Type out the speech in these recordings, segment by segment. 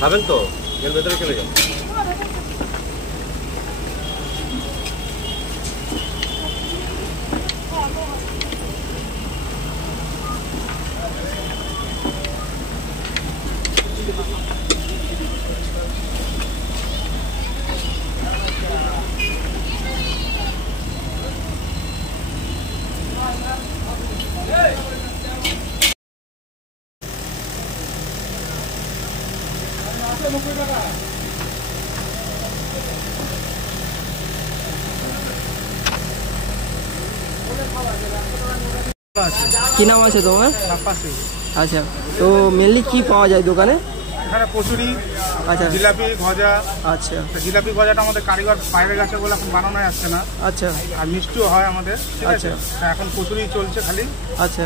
খাবেন তো এর ভেতরে চলে যান। কি নাম আছে তোমার? আচ্ছা, তো মেনলি কি পাওয়া যায় দোকানে? এখানে কচুরি, আচ্ছা, জিলাপি, গজা। আচ্ছা, জিলাপি গজাটা আমাদের কারিগর বাইরে গেছে বলে এখন বানানো আসছে না। আচ্ছা, আর মিষ্টিও হয় আমাদের, ঠিক আছে। এখন কচুরি চলছে খালি। আচ্ছা,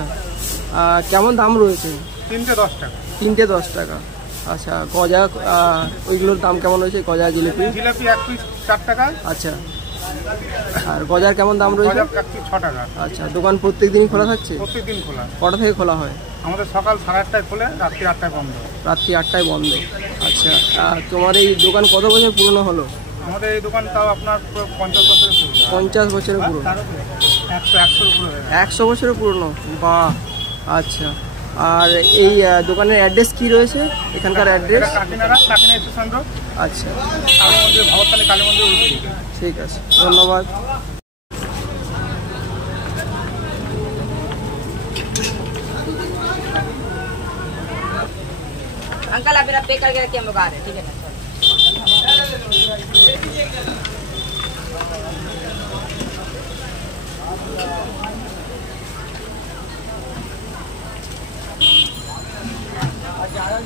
কেমন দাম রয়েছে? 3টে 10 টাকা। 3টে 10 টাকা। আচ্ছা, গজা ওইগুলোর দাম কেমন রয়েছে? গজা, জিলিপি? জিলাপি 1 পিস 4 টাকা। আচ্ছা, আর গজার কেমন দাম রয়েছে? গজা 1 পিস 6 টাকা। আচ্ছা, দোকান প্রত্যেক দিনই খোলা থাকছে? প্রত্যেকদিন খোলা। কটা থেকে খোলা হয়? আমাদের সকাল 8:30টায় খোলে, রাত্রি 8টায় বন্ধ। রাত্রি 8টায় বন্ধ। আচ্ছা, তোমার এই দোকান কত বছর পুরনো হলো? আমাদের এই দোকান তাও আপনার 50 বছরের পুরনো। 50 বছরের পুরনো? 100 পুরনো। 100 বছরের পুরনো, বাহ। আচ্ছা, আর এই দোকানের অ্যাড্রেস কি রয়েছে? এখানকার অ্যাড্রেস? Kakina station road. আচ্ছা, কালী মন্দির, ভবতালী কালী মন্দির। ঠিক আছে, ধন্যবাদ। अंकल आप मेरा पे करके रखिए, हम लोग आ रहे हैं, ठीक है ना?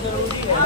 जरूरी है